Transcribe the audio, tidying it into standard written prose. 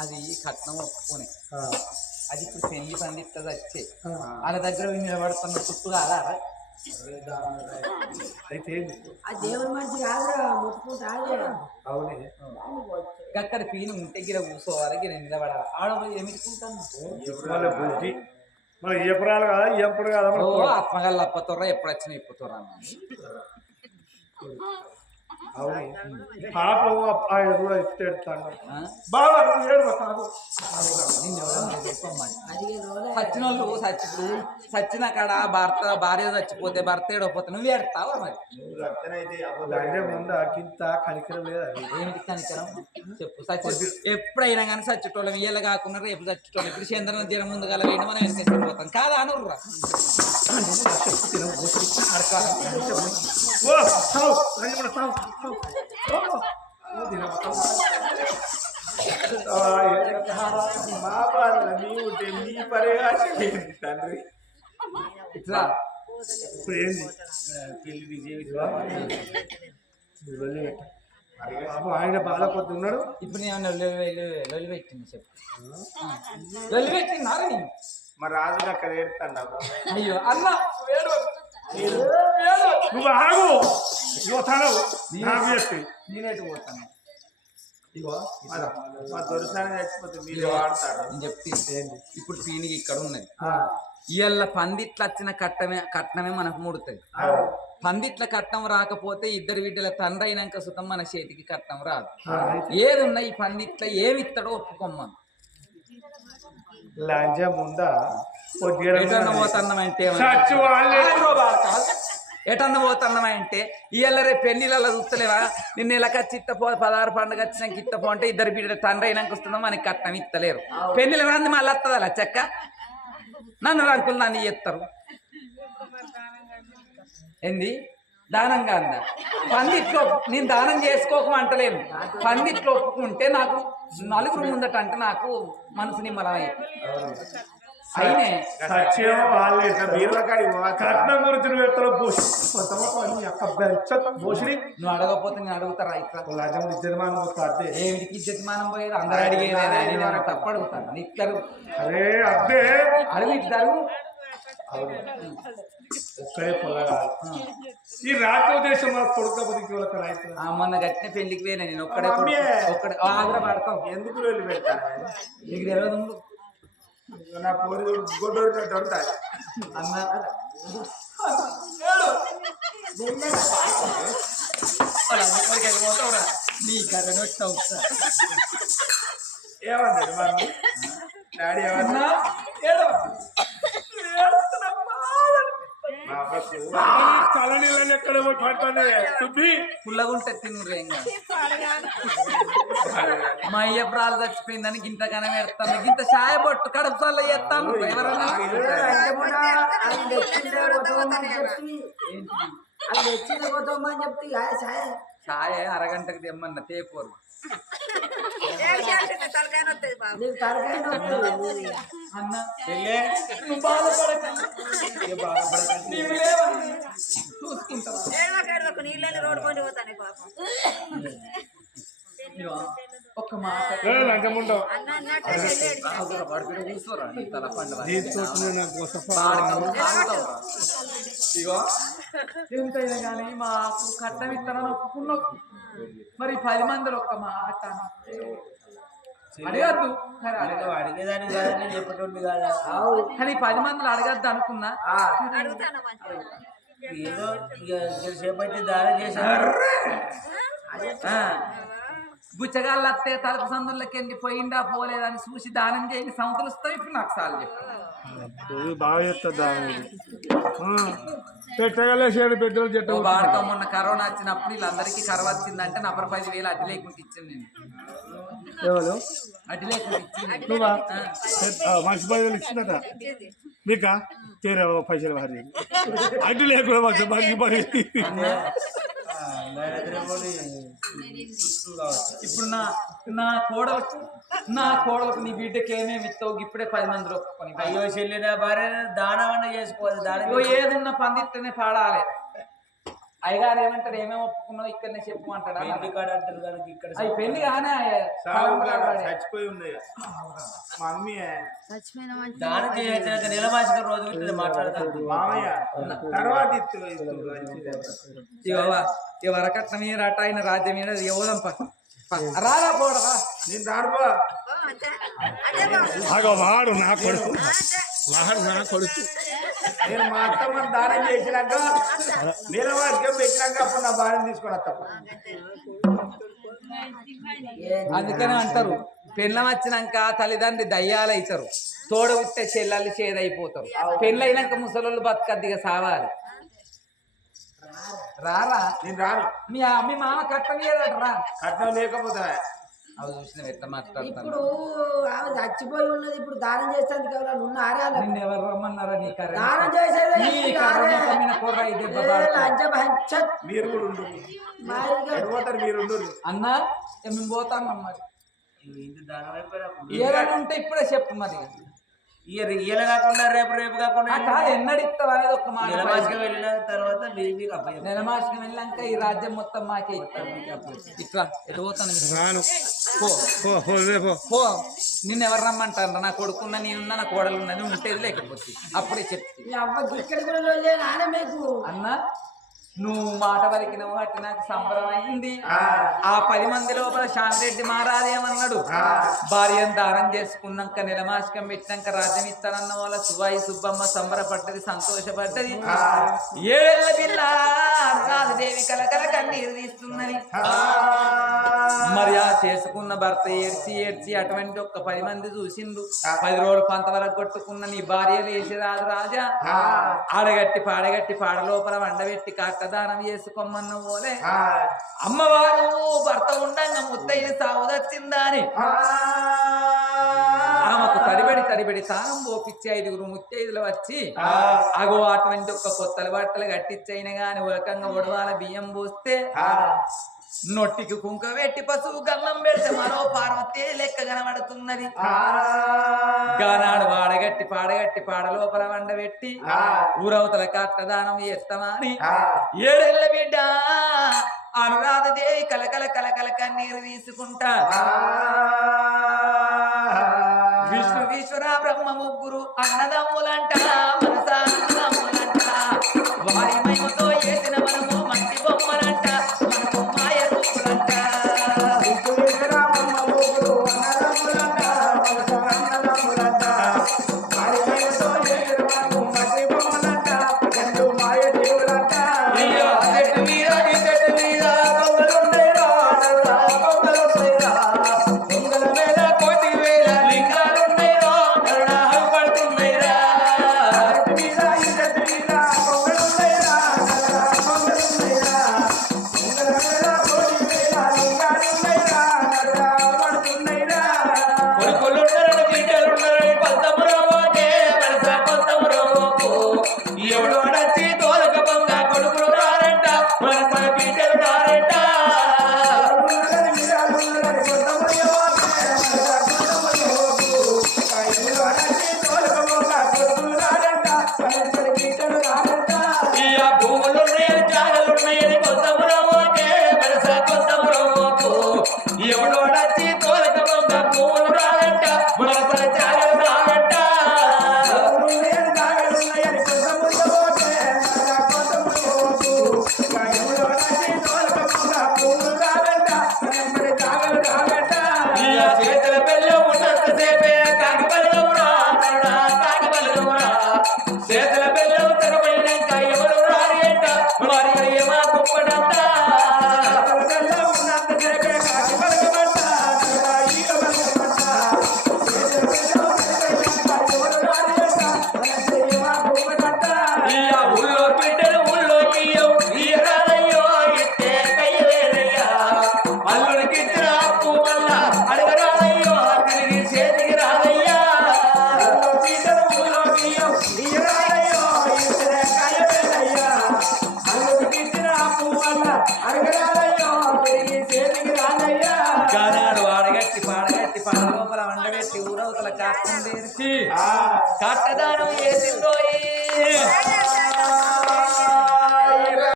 అది కట్నం ఒప్పుకొని అది ఇప్పుడు పెళ్లి పండిస్తుంది వచ్చే వాళ్ళ దగ్గర నిలబడుతున్న చుట్టూ కాదా అయితే అక్కడ పీని ఉంటే గిర కూర్చోవాలి గిర నిలబడాలి ఆడ ఏమిట్టుకుంటాను మన ఎప్పుడాలు కదా ఎప్పుడు కదా ఆత్మగల్ల అప్పతోర్రా ఎప్పుడు వచ్చినా ఇప్పుతోర్రా అవును పాపం ఆయన కూడా ఇస్తాడు బాగా సచ్చిన వాళ్ళు సచ్చిన కాడ భర్త భార్య చచ్చిపోతే భర్త ఏడవపోతే నువ్వు ఏడతావా మరి ముందు కింత కనికరం లేదా ఏమిటి కనికరం చెప్పు సచ్చి ఎప్పుడైనా కానీ సచ్చేటోళ్ళం ఇయ్యాల కాకుండా రేపు చచ్చేటోళ్ళు ఇప్పుడు చంద్రన తీరం ముందు గల వేయండి మనం వెనక పోతాం కాదా అనుర్రా తండ్రి ఇట్లా ఆయన బాగా కొద్ది ఉన్నాడు ఇప్పుడు నేను లొల్లి పెట్టింది చెప్పు లొల్లి పెట్టినారా నేను మరి రాజు అక్కడ ఏడుతాడు అయ్యో అన్న నువ్వు ఆగు నేనేటి పోతాను ఇగో మా దొరిసాన్ని చచ్చిపోతే మీరు వాడతారు నేను చెప్తే ఇప్పుడు పీనికి ఇక్కడ ఉన్నది ఇవాళ పందిట్ల వచ్చిన కట్నమే మనకు ముడుతుంది పందిట్ల కట్నం రాకపోతే ఇద్దరు బిడ్డల తండ్రి అయినాక సుతం మన చేతికి కట్నం రాదు ఏది ఉన్నా ఈ పందిట్ల ఏమి ఇస్తాడో ఒప్పుకోమ్మను ఎటన్న పోతున్నామంటే ఎటన్న పోతున్నామంటే ఇవాళ రేపు పెళ్లిళ్ళ చూస్తలేవా నిన్న ఇలాకచ్చి ఇత్తపో 16 పండుగ వచ్చినాక ఇత్తపో అంటే ఇద్దరు బిడ్డల తండ్రి అయినాక వస్తుందో మనకి కట్నం ఇస్తలేరు పెళ్లిళ్ళు మంది మళ్ళీ వస్తుందా చెక్క నన్ను రంకులు నన్ను చేస్తారు ఏంది దానంగా అందా పందిట్లో నేను దానం చేసుకోకమంటలేను పందిట్లో ఒప్పుకుంటే నాకు నలుగురు ముందట అంటే నాకు మనసు నిమ్మలమైంది అయినే కట్నం గురించి నువ్వు అడగకపోతే నేను అడుగుతారా ఇట్లా ఇజ్జతమానం ఏమిటికి ఇజ్జతమానం పోయేది అందరూ అడిగేది తప్పు అడుగుతాను ఇద్దరు అరే అదే అడుగు ఇద్దరు ఒక్కడే పొల్లగా ఈ రాజ్య దేశం కొడుకపోతే మొన్న గట్టిన పెళ్లికి పోయినా నేను ఒక్కడే ఆగ్ర పడతాం ఎందుకు వెళ్ళి పెట్టాను నీకు తెలియదు నా పోరి గొడ్డోడినట్టు ఉంటాయి అన్న పోతావురా నీ కర్రని వచ్చావు ఏమన్నాడు మమ్మీ డాడీ ఏమన్నా చల్ల నీళ్ళని ఎక్కడ పడుతుంది శుద్ధి పుల్లగుంటే తిన్నురే మా అయ్య ప్రాలు చచ్చిపోయిందని గింతగానే పెడతాను గింత సాయ పట్టు కడుపు చల్ల చేస్తాను ఎవరన్నా సాయ అరగంటకు తెమ్మన్న తేపోరు అన్న ఒక్క మాట ఇగో ఎంతైనా కానీ మాకు కట్నం ఇస్తానని ఒప్పుకున్నావు మరి 10 మందిలో ఒక్క మాట అడగద్దు అడిగేదాన్ని కాదని చెప్పేటోళ్ళు కాదా కానీ 10 మందిలో అడగద్దు అనుకున్నా ఏదో ఇక సేపు అయితే దానం చేశారు బుచ్చగాళ్ళు వస్తే తలుపు సందులకి వెళ్ళి పోయిందా పోలేదని చూసి దానం చేయండి సంతులు వస్తాయి ఇప్పుడు నాకు సార్లు చెప్పు బాగా చెప్తా పెట్టగలేసాడు పెద్దలు చెట్టు వాడుకో మొన్న కరోనా వచ్చినప్పుడు వీళ్ళందరికీ కరవ వచ్చిందంటే 45,000 అడ్డు లేకుండా ఇచ్చింది నేను ఎవరు అడ్డు లేకుండా ఇచ్చింది మనిషి 10,000 ఇచ్చిందట మీకా తీరా పైసలు భారీ అడ్డు లేకుండా మనిషి పని ఇప్పుడు నా కోడలకు నీ బిడ్డకి ఏమేమి ఇస్తావు ఇప్పుడే 10 మందిలో ఒప్పుకొని అయ్యో చెల్లిన భార్య దానవన్న చేసుకోవాలి దాని ఏదున్న పందిస్తేనే పాడాలి అయ్యగారు ఏమంటారు ఏమేమి ఒప్పుకున్నావు ఇక్కడనే చెప్పు అంటాడా పెళ్లి కాడ అంటారు కానీ ఇక్కడ అవి పెళ్లి కానే చచ్చిపోయి ఉంది మమ్మీ దానం చేయాల్సిన నిలమాసిన రోజు గురించి మాట్లాడతారు మామయ్య తర్వాత ఈ వరకట్న మీద అట ఆయన రాజ్యం మీద ఎవరం రారా పోడరా నేను దాడిపో వాడు నా కొడుకు నేను మా అత్తమ్మ దానం చేసినాక నిలవాక్యం పెట్టినాక అప్పుడు నా భార్యను తీసుకొని వస్తా అందుకనే అంటారు పెళ్ళం వచ్చినాక తల్లిదండ్రి దయ్యాలు అవుతారు తోడ ఉట్టే చెల్లెళ్ళు చేదైపోతారు పెళ్ళైనాక ముసలోళ్ళు బతకద్దిగా సావాలి రారా నేను రాను మీ మామ కట్టం రా కట్నం లేకపోతే అవి చూసిన ఎట్లా మాట్లాడతాను ఇప్పుడు ఆమె చచ్చిపోయి ఉన్నది ఇప్పుడు దానం చేసేందుకు ఎవరైనా ఉన్న ఆరాలు నిన్ను ఎవరు రమ్మన్నారా నీ కర్ర దానం చేసేది మీరు కూడా ఉండు పోతారు మీరు ఉండు అన్నా మేము పోతాం మరి ఇంటి దానం అయిపోయినప్పుడు ఏదైనా ఉంటే ఇప్పుడే చెప్పు మరి ఇయ్యలు కాకుండా రేపు కాకుండా కాదు ఎన్నడిస్తావు అనేది ఒక మాట నిలమాసికి వెళ్ళిన తర్వాత మీకు అబ్బాయి నెలమాసికి వెళ్ళాక ఈ రాజ్యం మొత్తం మాకే ఇస్తాం ఇట్లా ఎటు పోతాను రాను పో నిన్ను ఎవరు రమ్మంటారు నా కొడుకున్నా నేనున్నా నా కోడలు ఉన్నది ఉంటేది లేకపోతే అప్పుడే చెప్తే అవ్వకి ఇక్కడ కూడా లోలే నానే మీకు అన్నా నువ్వు మాట పలికినవు అట్టి నాకు సంబరం అయింది ఆ 10 మంది లోపల శాంతిరెడ్డి మహారాజేమన్నాడు భార్యను దానం చేసుకున్నాక నిలమాసికం పెట్టినాక రాజ్యం ఇస్తానన్న వాళ్ళ సువాయి సుబ్బమ్మ సంబరపడ్డది సంతోషపడ్డది 7 ఏళ్ల పిల్ల రాజదేవి కలకల కన్నీరు తీస్తున్నది మరి ఆ చేసుకున్న భర్త ఏడ్చి అటువంటి ఒక్క 10 మంది చూసిండు 10 రోజులు పంత వరకు కొట్టుకున్న నీ భార్య లేచి రాదు రాజా ఆడగట్టి పాడ లోపల వండబెట్టి దానం చేసుకోమన్న పోలే అమ్మవారు భర్త ఉండంగా ముత్తైన సాగు వచ్చిందా అని ఆమెకు తడిబడి తానం పోపిచ్చి 5 ముత్తైదులు వచ్చి అగో అటువంటి ఒక్క కొత్తల బట్టలు కట్టించైన గాని ఉలకంగా ఒడవాల బియ్యం పోస్తే నొట్టికి కుంక పెట్టి పశువు గల్లం పెడితే మరో పార్వతి లెక్క కనబడుతున్నది గానాడు పాడగట్టి పాడ లోపల వండబెట్టి ఊరవతల కట్టదానం చేస్తామని 7 ఏళ్ల బిడ్డ అనురాధదేవి కలకల కన్నీరు తీసుకుంటా విశ్వర బ్రహ్మ ముగ్గురు అన్నదమ్ములంట మనసా అన్నదమ్ములంట వారి మహిమతో చేసిన మనము మంచి బొమ్మలంట మనము మాయ రూపులంట కట్టదానం చేసిందో